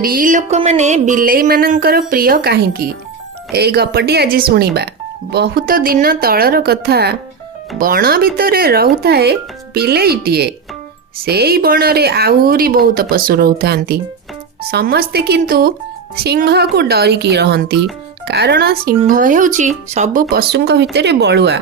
स्त्री लोक माने बिलेई मानकर प्रिय काहींकी ए गपटी आज शुणिबा। बहुत दिन तलर कथा। बण भितरे रहुथाए बिलेईटीए। सेई बणरे आहुरी बहुत पशु रहुथांती। समस्ते किंतु सिंह को डरिकी रहंती, कारण सिंह हेउची सबु पशुंक भितरे बलुआ।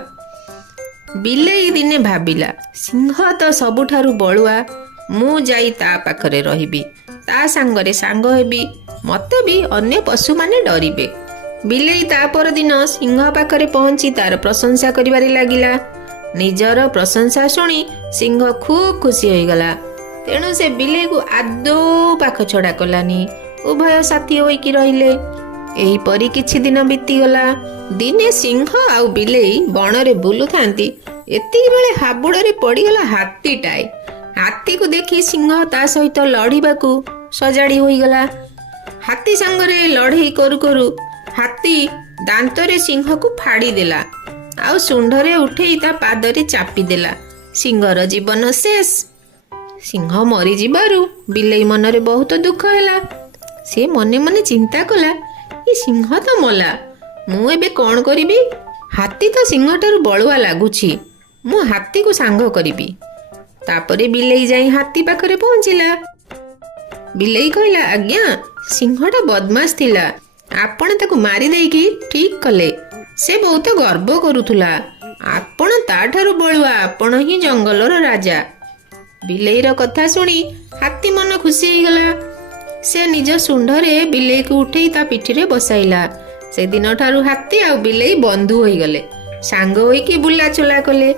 बिलेई दिने भाबिला, सिंह तो सबुठारु बलुआ, मु जाई ता पाखरे रहिबी, ता सांगरे सांग हेबी, मते भी अन्य पशु माने डरिबे। बिलेई ता पर दिन सिंह पाखरे पहुंची तार प्रशंसा करिबारे लागिला। निजर प्रशंसा शुणी सिंह खूब खुशी होईगला। तेणु से बिलेई को आदौ पाख छड़ा कलानी। उभय साथी होईकी रहिले। एहीपरि किछि दिन बीतीगला। दिने सिंह आउ बिलेई बणरे बुलुथांती। एतिक बेले हाबुड़े पड़ीगला हाथीटाए। हाथी को देखी सिंह ता सहित लड़ीबाकू सजाड़ी होईगला। हाथी संगरे लड़ई करू करू हाथी दांतरे सिंह को फाड़ी देला, आउ सुंढरे उठेई ता पादरे चापी देला। सिंहर जीवन शेष। सिंह मरी जिबारु बिलेई मनरे बहुत दुख हैला। से मने मने चिंता कला, ये सिंह तो मला, मु एबे कौन करिबी? हाथी तो सिंह ठारु बलुआ लागुछि, मु हाथी को सांग करिबी। तापरे बिलेई जाई हाथी पाखरे पहुंचिला। बिलेई कहला, आज्ञा, सिंहटा बदमाश थिला, आपण ताकू मारी देकी ठीक कले। से बहुत गर्व करुथुला। आपण ताठारु बलुआ, आपण ही जंगलर राजा। बिलेईर कथा शुणी हाथी मन खुशी होईगला। से निज सुंढरे बिलेई को उठेई ता पिठीरे बसाइला। से दिन ठारु हाथी आ बिलेई बंधु होईगले, सांग होईकी बुला चला कले।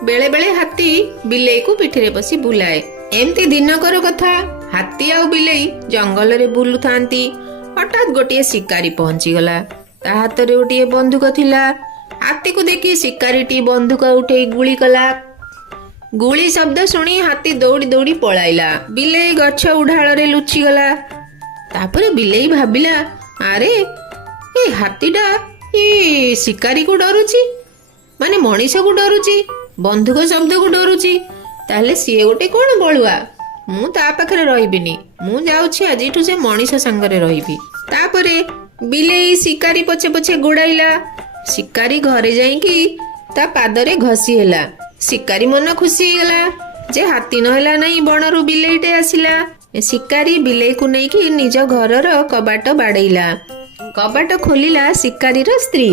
बेले बेले हाथी बिलेई को पिठीरे बसी बुलाए। एमती दिनकर कथा। हाथी आ बिलेई जंगल रे बुलु थांती। हठात गोटे शिकारी पहुंची गला। ता हाथ रे गोटे बंदूक थिला। हाथी को देखी शिकारीटी बंदूक उठेई गुली कला। गुली शब्द शुणी हाथी दौड़ी दौड़ी पलाइला। बिलेई गछ उढाल रे लुचि गला। तापरे बिलेई भाबिला, अरे ए हाथीटा ए शिकारी को डरुची, माने मनीष को डरुची, बंदूक शब्द को डरुची। ताहले सीए गोटे कोन बलुआ, मु ता पाखरे रहिबिनी, मु जाउछि आजिठु से मनीष संगरे रहिबी। तापरे बिलेई शिकारी पछे पछे गोड़ाइला। शिकारी घरे जाईकी ता पादरे घसी हैला। शिकारी मन खुशी गला जे हाथी नहला नहीं, बणरू बिलेईटे आसिला। शिकारी बिलेई को नेकी निज घरर कबाट बाड़ेइला। कबाट खोलिला शिकारीर स्त्री।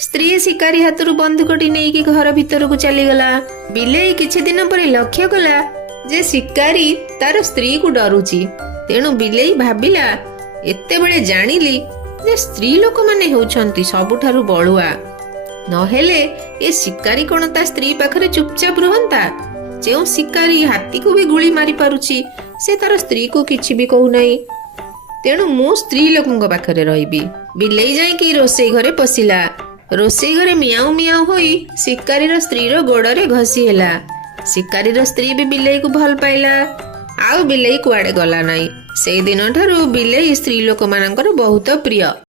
स्त्री शिकारी हाथरू बंदूकटी नेकी घर भितर को चलीगला। बिलेई किछि दिन पर लक्ष्य कला जे शिकारी तार स्त्री को डरुची। तेणु बिलेई भाबिला, एते बेले जानिली जे स्त्री लोक माने हेउछंती सबुठारु बलुआ। नहेले ए शिकारी कोन ता स्त्री पाखरे चुपचाप रहंता? जेउ शिकारी हाथी को भी गुली मारी पारुची, से तार स्त्री को किछि भी कहू नाही। तेणु मु स्त्री लोकंक पाखरे रहिबी। बिलेई जाई कि रोसई घरे पसिला। रोसई घरे मियाऊ मियाऊ होई शिकारीर स्त्रीर गोड़रे घसी हैला। शिकारीर स्त्री भी बिलेई को भल पाइला। आउ बिलेई कुआडे गला नाही। सेई दिन ठारू बिलेई स्त्री लोक मानकर बहुत प्रिय।